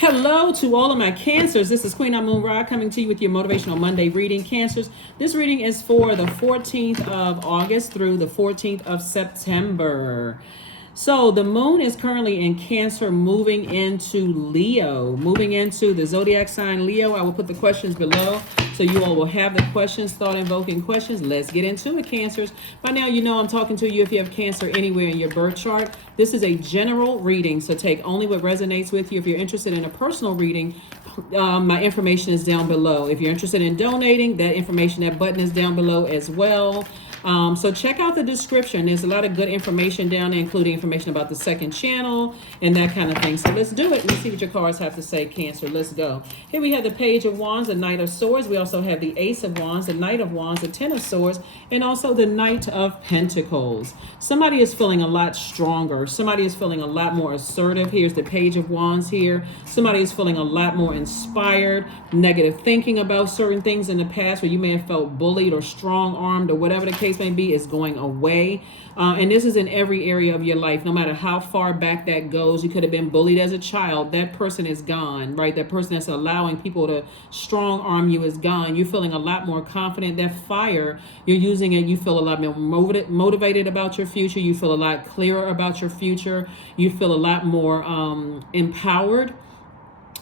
Hello to all of my Cancers. This is Queen Amun Ra coming to you with your Motivational Monday reading. Cancers, this reading is for the 14th of August through the 14th of September. So the moon is currently in Cancer, moving into Leo, moving into the Zodiac sign Leo. I will put the questions below so you all will have the questions, thought-invoking questions. Let's get into it, Cancers. By now, you know I'm talking to you if you have Cancer anywhere in your birth chart. This is a general reading, so take only what resonates with you. If you're interested in a personal reading, my information is down below. If you're interested in donating, that information, that button is down below as well. So check out the description. There's a lot of good information down there, including information about the second channel and that kind of thing. So let's do it. Let's see what your cards have to say, Cancer. Let's go. Here we have the Page of Wands, the Knight of Swords. We also have the Ace of Wands, the Knight of Wands, the Ten of Swords, and also the Knight of Pentacles. Somebody is feeling a lot stronger. Somebody is feeling a lot more assertive. Here's the Page of Wands here. Somebody is feeling a lot more inspired. Negative thinking about certain things in the past where you may have felt bullied or strong-armed or whatever the case may be is going away. And this is in every area of your life, no matter how far back that goes. You could have been bullied as a child. That person is gone, right? That person that's allowing people to strong arm you is gone. You're feeling a lot more confident. That fire, you're using it. You feel a lot more motivated about your future. You feel a lot clearer about your future. You feel a lot more empowered,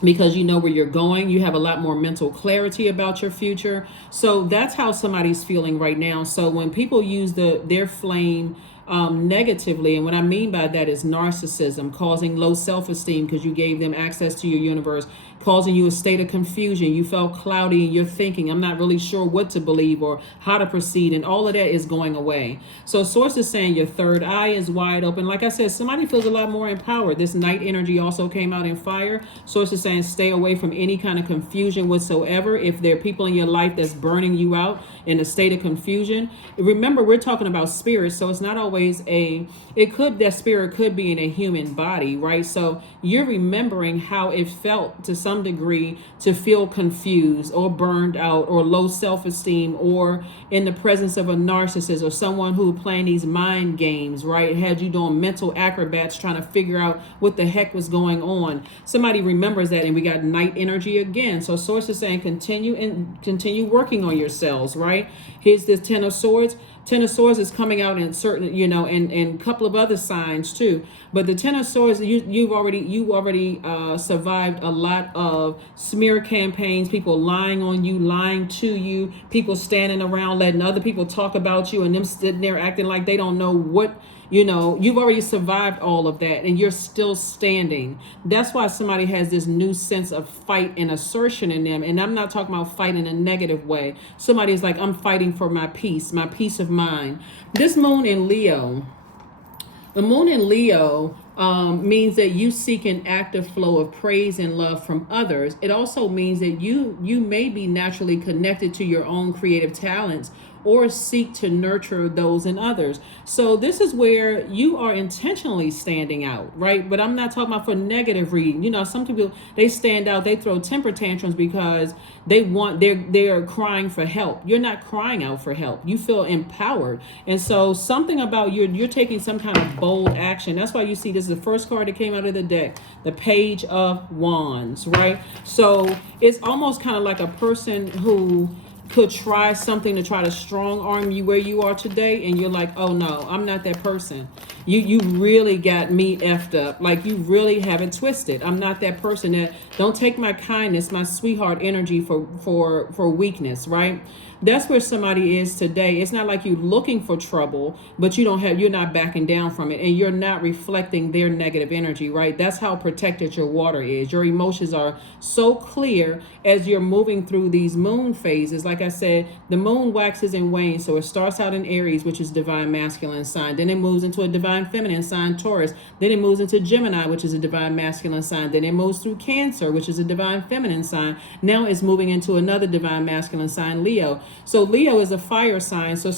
because you know where you're going. You have a lot more mental clarity about your future. So that's how somebody's feeling right now. So when people use their flame negatively, and what I mean by that is narcissism, causing low self-esteem because you gave them access to your universe, causing you a state of confusion. You felt cloudy in your thinking. I'm not really sure what to believe or how to proceed, and all of that is going away. So Source is saying your third eye is wide open. Like I said, somebody feels a lot more empowered. This night energy also came out in fire. Source is saying stay away from any kind of confusion whatsoever. If there are people in your life that's burning you out in a state of confusion, remember we're talking about spirits, so it's not always that spirit could be in a human body, right? So you're remembering how it felt to some degree to feel confused or burned out or low self-esteem, or in the presence of a narcissist or someone who playing these mind games, right? Had you doing mental acrobats trying to figure out what the heck was going on. Somebody remembers that, and we got night energy again. So Source is saying continue working on yourselves, right? Here's this Ten of Swords. Ten of Swords is coming out in certain, and a couple of other signs too. But the Ten of Swords, you already survived a lot of smear campaigns, people lying on you, lying to you, people standing around letting other people talk about you and them sitting there acting like they don't know what. You've already survived all of that and you're still standing. That's why somebody has this new sense of fight and assertion in them. And I'm not talking about fight in a negative way. Somebody is like, I'm fighting for my peace of mind. This moon in Leo, the moon in Leo means that you seek an active flow of praise and love from others. It also means that you may be naturally connected to your own creative talents or seek to nurture those in others. So this is where you are intentionally standing out, right? But I'm not talking about for negative reading. Some people, they stand out, they throw temper tantrums because they're crying for help. You're not crying out for help. You feel empowered. And so something about you're taking some kind of bold action. That's why you see this is the first card that came out of the deck, the Page of Wands, right? So it's almost kind of like a person who could try something to try to strong arm you where you are today, and you're like, oh no, I'm not that person. You really got me effed up. Like, you really have it twisted. I'm not that person. That don't take my kindness, my sweetheart energy for weakness, right? That's where somebody is today. It's not like you're looking for trouble, but you're not backing down from it, and you're not reflecting their negative energy, right? That's how protected your water is. Your emotions are so clear as you're moving through these moon phases. Like I said, the moon waxes and wanes. So it starts out in Aries, which is divine masculine sign. Then it moves into a divine feminine sign, Taurus. Then it moves into Gemini, which is a divine masculine sign. Then it moves through Cancer, which is a divine feminine sign. Now it's moving into another divine masculine sign, Leo. So Leo is a fire sign. So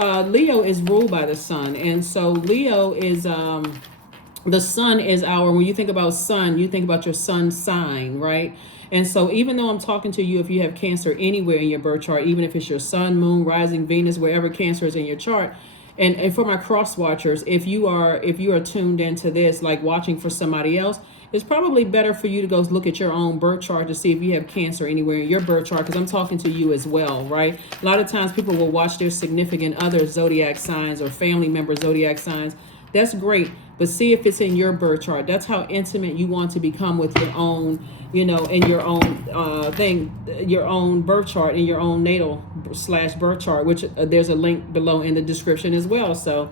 Leo is ruled by the sun. And so Leo is, the sun is when you think about sun, you think about your sun sign, right? And so even though I'm talking to you, if you have Cancer anywhere in your birth chart, even if it's your sun, moon, rising, Venus, wherever Cancer is in your chart, and for my cross watchers, if you are tuned into this, like watching for somebody else, it's probably better for you to go look at your own birth chart to see if you have Cancer anywhere in your birth chart, because I'm talking to you as well, right? A lot of times people will watch their significant other zodiac signs or family member zodiac signs. That's great, but see if it's in your birth chart. That's how intimate you want to become with your own, in your own your own birth chart, in your own natal / birth chart, which there's a link below in the description as well. So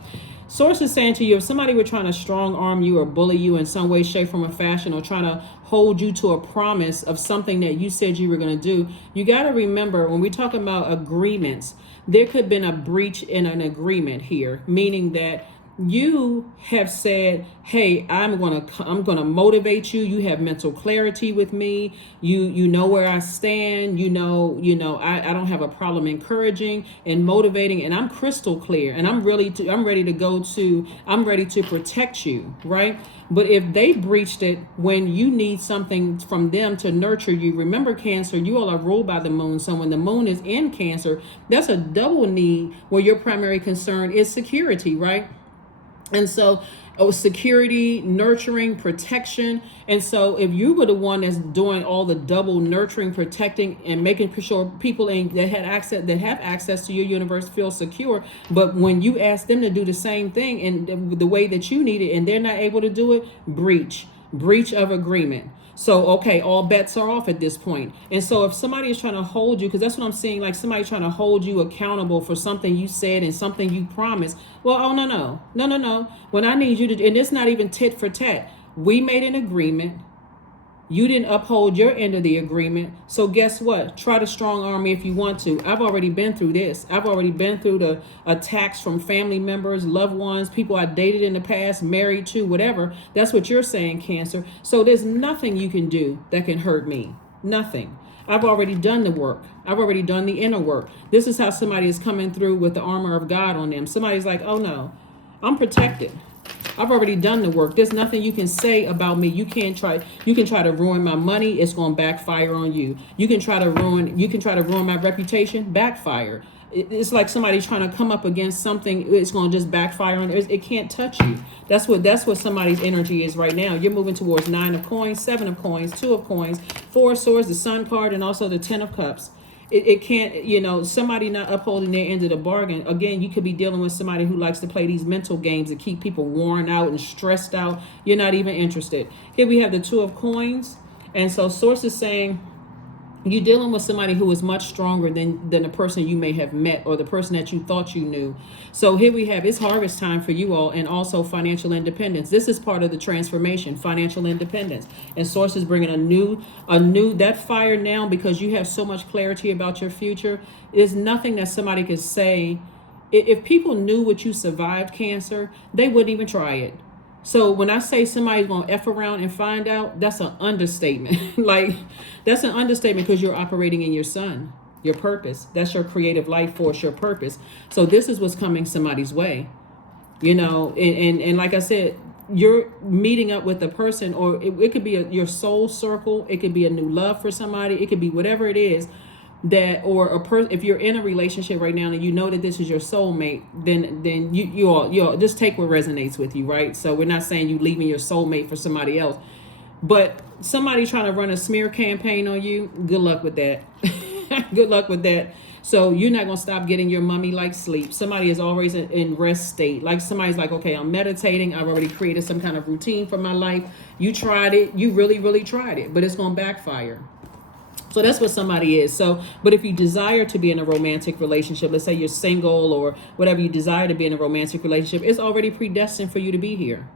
source is saying to you, if somebody were trying to strong arm you or bully you in some way, shape, form, or fashion, or trying to hold you to a promise of something that you said you were going to do, you got to remember, when we talk about agreements, there could have been a breach in an agreement here, meaning that you have said, hey, I'm gonna motivate you. You have mental clarity with me. You know where I stand. I don't have a problem encouraging and motivating, and I'm crystal clear, and I'm ready to protect you, right? But if they breached it when you need something from them to nurture you, remember, Cancer, you all are ruled by the moon. So when the moon is in Cancer, that's a double need where your primary concern is security, right? And so, security, nurturing, protection. And so if you were the one that's doing all the double nurturing, protecting, and making sure people that have access to your universe feel secure, but when you ask them to do the same thing and the way that you need it, and they're not able to do it, breach of agreement. So, okay, all bets are off at this point. And so if somebody is trying to hold you, because that's what I'm seeing, like somebody trying to hold you accountable for something you said and something you promised. Well, oh, no. When I need you to, and it's not even tit for tat. We made an agreement. You didn't uphold your end of the agreement. So guess what? Try to strong arm me if you want to. I've already been through this. I've already been through the attacks from family members, loved ones, people I dated in the past, married to, whatever. That's what you're saying, Cancer. So there's nothing you can do that can hurt me. Nothing. I've already done the work. I've already done the inner work. This is how somebody is coming through with the armor of God on them. Somebody's like, oh no, I'm protected. I've already done the work. There's nothing you can say about me. You can try to ruin my money. It's going to backfire on you. You can try to ruin my reputation. Backfire. It's like somebody trying to come up against something. It's going to just backfire on it. It can't touch you. That's what somebody's energy is right now. You're moving towards 9 of coins, 7 of coins, 2 of coins, 4 of swords, the Sun card, and also the 10 of cups. It can't, somebody not upholding their end of the bargain. Again, you could be dealing with somebody who likes to play these mental games that keep people worn out and stressed out. You're not even interested. Here we have the 2 of coins. And so source is saying, you're dealing with somebody who is much stronger than the person you may have met or the person that you thought you knew. So here we have, it's harvest time for you all, and also financial independence. This is part of the transformation, financial independence. And source is bringing a new, that fire now, because you have so much clarity about your future. There's nothing that somebody could say. If people knew what you survived, Cancer, they wouldn't even try it. So when I say somebody's going to F around and find out, that's an understatement. Like, that's an understatement, because you're operating in your sun, your purpose. That's your creative life force, your purpose. So this is what's coming somebody's way, and like I said, you're meeting up with a person, or it could be your soul circle. It could be a new love for somebody. It could be whatever it is. That, or a person, if you're in a relationship right now and you know that this is your soulmate, then you all just take what resonates with you, right? So we're not saying you leaving your soulmate for somebody else, but somebody trying to run a smear campaign on you, good luck with that. Good luck with that. So you're not going to stop getting your mummy like sleep. Somebody is always in rest state. Like somebody's like, okay, I'm meditating. I've already created some kind of routine for my life. You tried it. You really, really tried it, but it's going to backfire. So that's what somebody is. So, but if you desire to be in a romantic relationship, let's say you're single or whatever, you desire to be in a romantic relationship, it's already predestined for you to be here.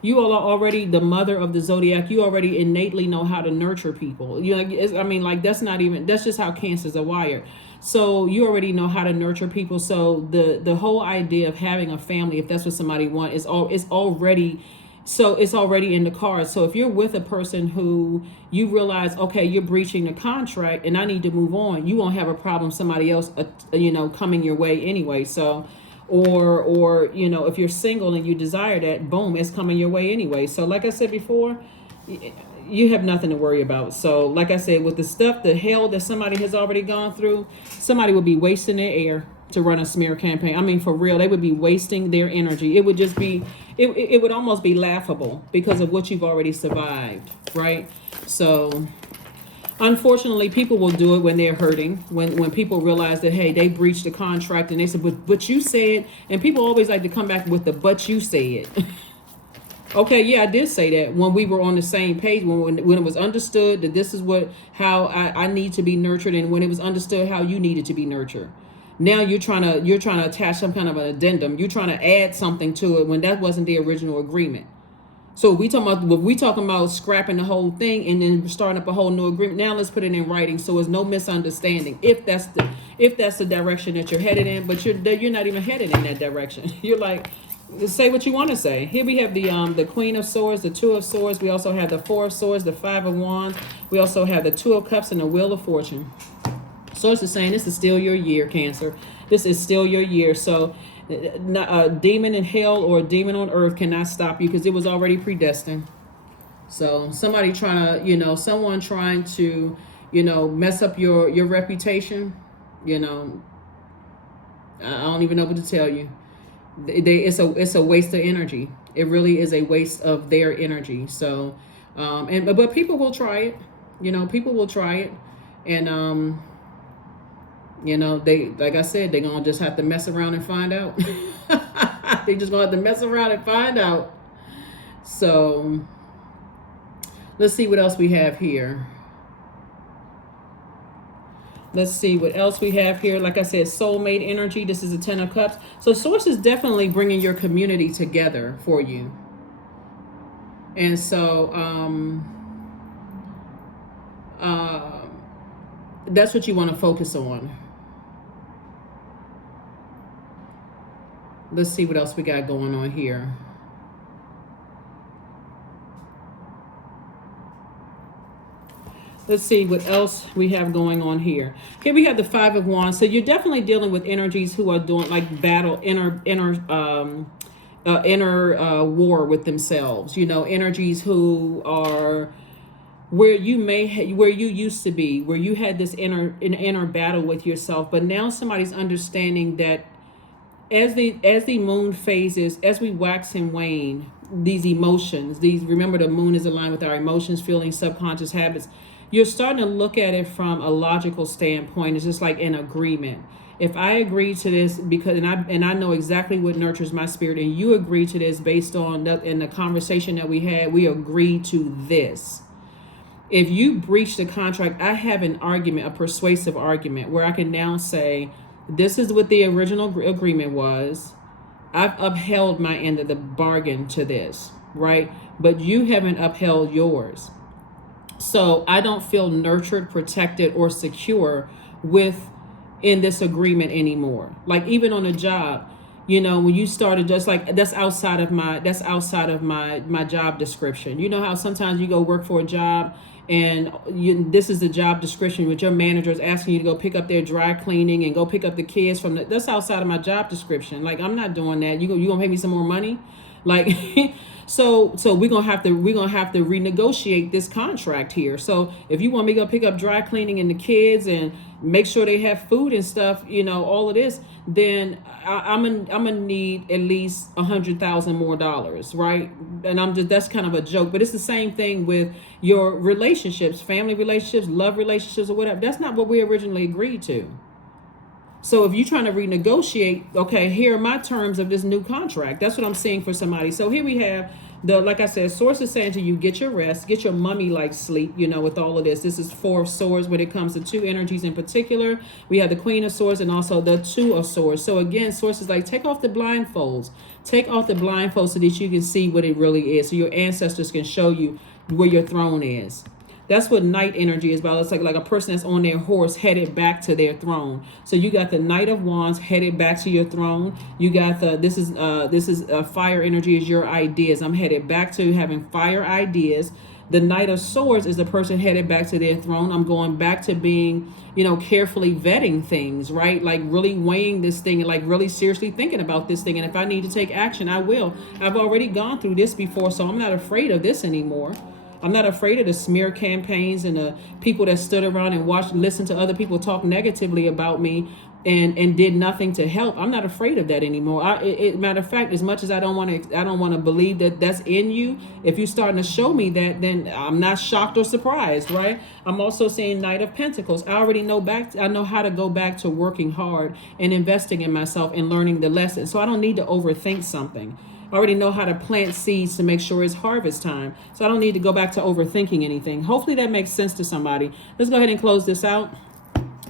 You all are already the mother of the zodiac. You already innately know how to nurture people. That's just how Cancers are wired. So you already know how to nurture people. So the whole idea of having a family, if that's what somebody wants, is already. So it's already in the cards. So if you're with a person who you realize, okay, you're breaching the contract and I need to move on, you won't have a problem somebody else, coming your way anyway. So, or if you're single and you desire that, boom, it's coming your way anyway. So like I said before, you have nothing to worry about. So like I said, with the stuff, the hell that somebody has already gone through, somebody will be wasting their air. to run a smear campaign. I mean, for real, they would be wasting their energy. It would just be, it would almost be laughable because of what you've already survived, right? So unfortunately, people will do it when they're hurting, when people realize that, hey, they breached the contract, and they said, but you said, and people always like to come back with the but you said. Okay, yeah, I did say that when we were on the same page, when it was understood that this is how I need to be nurtured, and when it was understood how you needed to be nurtured. Now you're trying to attach some kind of an addendum. You're trying to add something to it when that wasn't the original agreement. So we talking about scrapping the whole thing and then starting up a whole new agreement. Now let's put it in writing so there's no misunderstanding. If that's the direction that you're headed in, but you're not even headed in that direction. You're like, say what you want to say. Here we have the Queen of Swords, the Two of Swords. We also have the Four of Swords, the Five of Wands. We also have the Two of Cups and the Wheel of Fortune. Source is saying this is still your year, Cancer. This is still your year. So a demon in hell or a demon on earth cannot stop you because it was already predestined. So someone trying to, mess up your reputation, I don't even know what to tell you. It's a waste of energy. It really is a waste of their energy. So, but people will try it. People will try it, and they, like I said, they're gonna just have to mess around and find out. They just gonna have to mess around and find out. So, let's see what else we have here. Let's see what else we have here. Like I said, soulmate energy. This is a Ten of Cups. So Source is definitely bringing your community together for you. And so that's what you want to focus on. Let's see what else we got going on here. Let's see what else we have going on here. Here we have the Five of Wands. So you're definitely dealing with energies who are doing like battle, inner war with themselves. Energies who are where you used to be, where you had this inner battle with yourself, but now somebody's understanding that as the moon phases, as we wax and wane, these emotions, remember the moon is aligned with our emotions, feelings, subconscious habits. You're starting to look at it from a logical standpoint. It's just like an agreement. If I agree to this and I know exactly what nurtures my spirit, and you agree to this based on in the conversation that we had, we agreed to this. If you breach the contract, I have an argument, a persuasive argument, where I can now say, this is what the original agreement was. I've upheld my end of the bargain to this, right? But you haven't upheld yours. So I don't feel nurtured, protected, or secure in this agreement anymore. Like even on a job, when you started, just like that's outside of my job description. You know how sometimes you go work for a job and this is the job description, with your manager is asking you to go pick up their dry cleaning and go pick up the kids that's outside of my job description. Like, I'm not doing that. You gonna pay me some more money? Like, so we're gonna have to renegotiate this contract here. So if you want me to go pick up dry cleaning and the kids and make sure they have food and stuff, all of this, then I'm gonna need at least $100,000 more, right? And that's kind of a joke, but it's the same thing with your relationships, family relationships, love relationships, or whatever. That's not what we originally agreed to. So if you're trying to renegotiate, okay, here are my terms of this new contract. That's what I'm seeing for somebody. So here we have like I said, Source is saying to you, get your rest, get your mummy-like sleep, with all of this. This is Four of Swords when it comes to two energies in particular. We have the Queen of Swords and also the Two of Swords. So again, Source is like, take off the blindfolds. Take off the blindfolds so that you can see what it really is. So your ancestors can show you where your throne is. That's what Knight energy is about. It's like a person that's on their horse headed back to their throne. So you got the Knight of Wands headed back to your throne. You got this is fire energy is your ideas. I'm headed back to having fire ideas. The Knight of Swords is the person headed back to their throne. I'm going back to being, carefully vetting things, right? Like really weighing this thing and like really seriously thinking about this thing. And if I need to take action, I will. I've already gone through this before, so I'm not afraid of this anymore. I'm not afraid of the smear campaigns and the people that stood around and listened to other people talk negatively about me and did nothing to help. I'm not afraid of that anymore. Matter of fact, as much as I don't want to believe that that's in you, if you're starting to show me that, then I'm not shocked or surprised, right? I'm also seeing Knight of Pentacles. I know how to go back to working hard and investing in myself and learning the lesson. So I don't need to overthink something. I already know how to plant seeds to make sure it's harvest time. So I don't need to go back to overthinking anything. Hopefully that makes sense to somebody. Let's go ahead and close this out.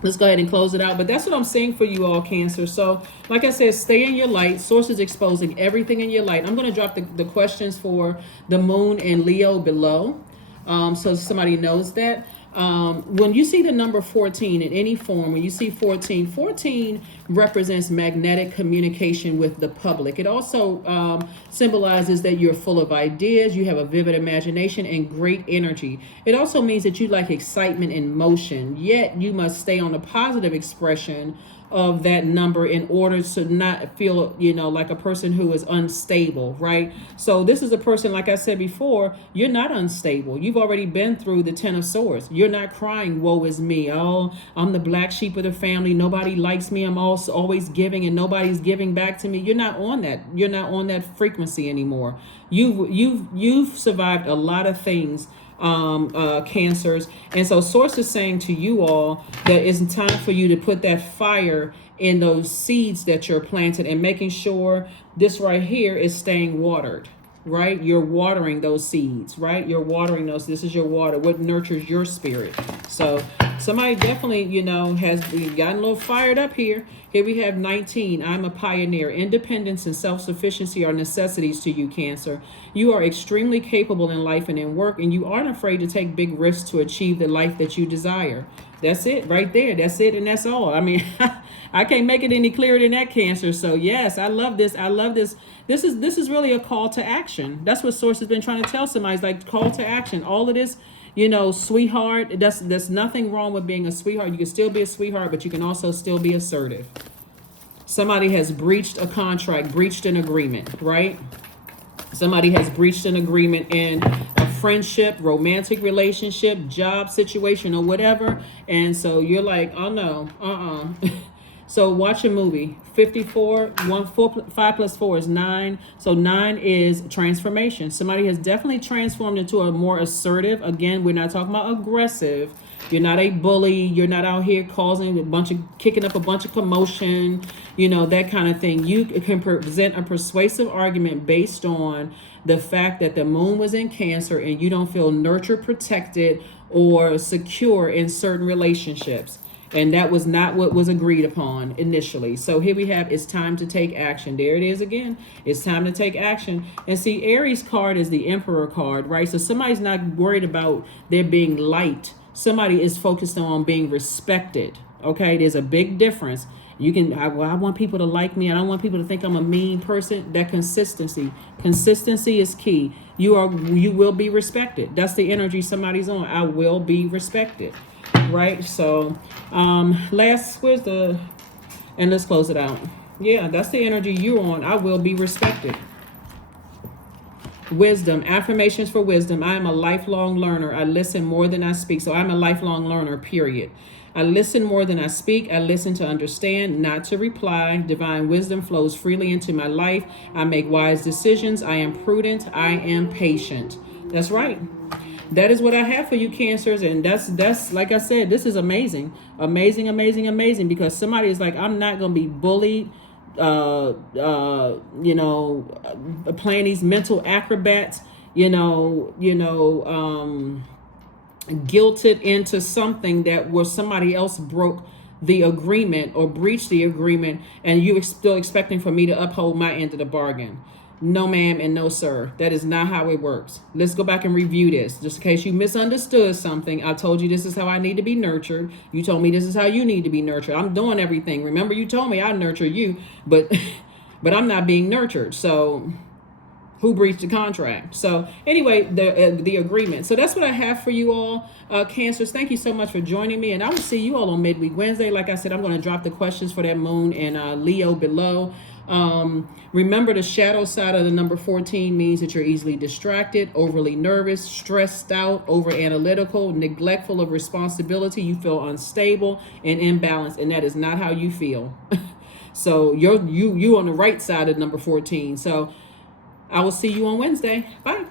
Let's go ahead and close it out. But that's what I'm saying for you all, Cancer. So like I said, stay in your light. Source is exposing everything in your light. I'm going to drop the questions for the moon and Leo below, so somebody knows that. When you see the number 14 in any form, when you see 14 represents magnetic communication with the public. It also symbolizes that you're full of ideas, you have a vivid imagination and great energy. It also means that you like excitement and motion, yet you must stay on a positive expression of that number in order to not feel, like a person who is unstable, right? So this is a person, like I said before, you're not unstable. You've already been through the 10 of Swords. You're not crying, woe is me. Oh, I'm the black sheep of the family. Nobody likes me. I'm also always giving and nobody's giving back to me. You're not on that. You're not on that frequency anymore. You've survived a lot of things, Cancers, and so Source is saying to you all that it's time for you to put that fire in those seeds that you're planted and making sure this right here is staying watered, right? You're watering those seeds, right? You're watering those. This is your water, what nurtures your spirit. So somebody definitely, has gotten a little fired up here. Here we have 19. I'm a pioneer. Independence and self-sufficiency are necessities to you, Cancer. You are extremely capable in life and in work, and you aren't afraid to take big risks to achieve the life that you desire. That's it right there. That's it, and that's all. I mean, I can't make it any clearer than that, Cancer. So yes, I love this. I love this. This is really a call to action. That's what Source has been trying to tell somebody. It's like call to action. All of this, sweetheart. There's nothing wrong with being a sweetheart. You can still be a sweetheart, but you can also still be assertive. Somebody has breached a contract, breached an agreement, right? Somebody has breached an agreement in a friendship, romantic relationship, job situation, or whatever. And so you're like, oh no, So watch a movie. 54, 5 plus 4 is 9. So 9 is transformation. Somebody has definitely transformed into a more assertive. Again, we're not talking about aggressive. You're not a bully. You're not out here kicking up a bunch of commotion, that kind of thing. You can present a persuasive argument based on the fact that the moon was in Cancer and you don't feel nurtured, protected, or secure in certain relationships. And that was not what was agreed upon initially. So here we have, it's time to take action. There it is again. It's time to take action. And see, Aries card is the Emperor card, right? So somebody's not worried about there being light. Somebody is focused on being respected. Okay, there's a big difference. I want people to like me. I don't want people to think I'm a mean person. That consistency is key. You will be respected. That's the energy somebody's on. I will be respected. Right, so and let's close it out. Yeah, that's the energy you're on. I will be respected. Wisdom, affirmations for wisdom. I am a lifelong learner. I listen more than I speak. So I'm a lifelong learner, period. I listen more than I speak. I listen to understand, not to reply. Divine wisdom flows freely into my life. I make wise decisions. I am prudent. I am patient. That's right. That is what I have for you, Cancers, and that's like I said, this is amazing, because somebody is like, I'm not gonna be bullied, playing these mental acrobats, guilted into something where somebody else broke the agreement or breached the agreement, and you still expecting for me to uphold my end of the bargain. No, ma'am, and no, sir. That is not how it works. Let's go back and review this. Just in case you misunderstood something, I told you this is how I need to be nurtured. You told me this is how you need to be nurtured. I'm doing everything. Remember, you told me I nurture you, but I'm not being nurtured. So who breached the contract? So anyway, the agreement. So that's what I have for you all, Cancers. Thank you so much for joining me, and I will see you all on Midweek Wednesday. Like I said, I'm going to drop the questions for that moon and Leo below. Remember, the shadow side of the number 14 means that you're easily distracted, overly nervous, stressed out, over analytical, neglectful of responsibility. You feel unstable and imbalanced, and that is not how you feel. So you on the right side of number 14. So I will see you on Wednesday. Bye.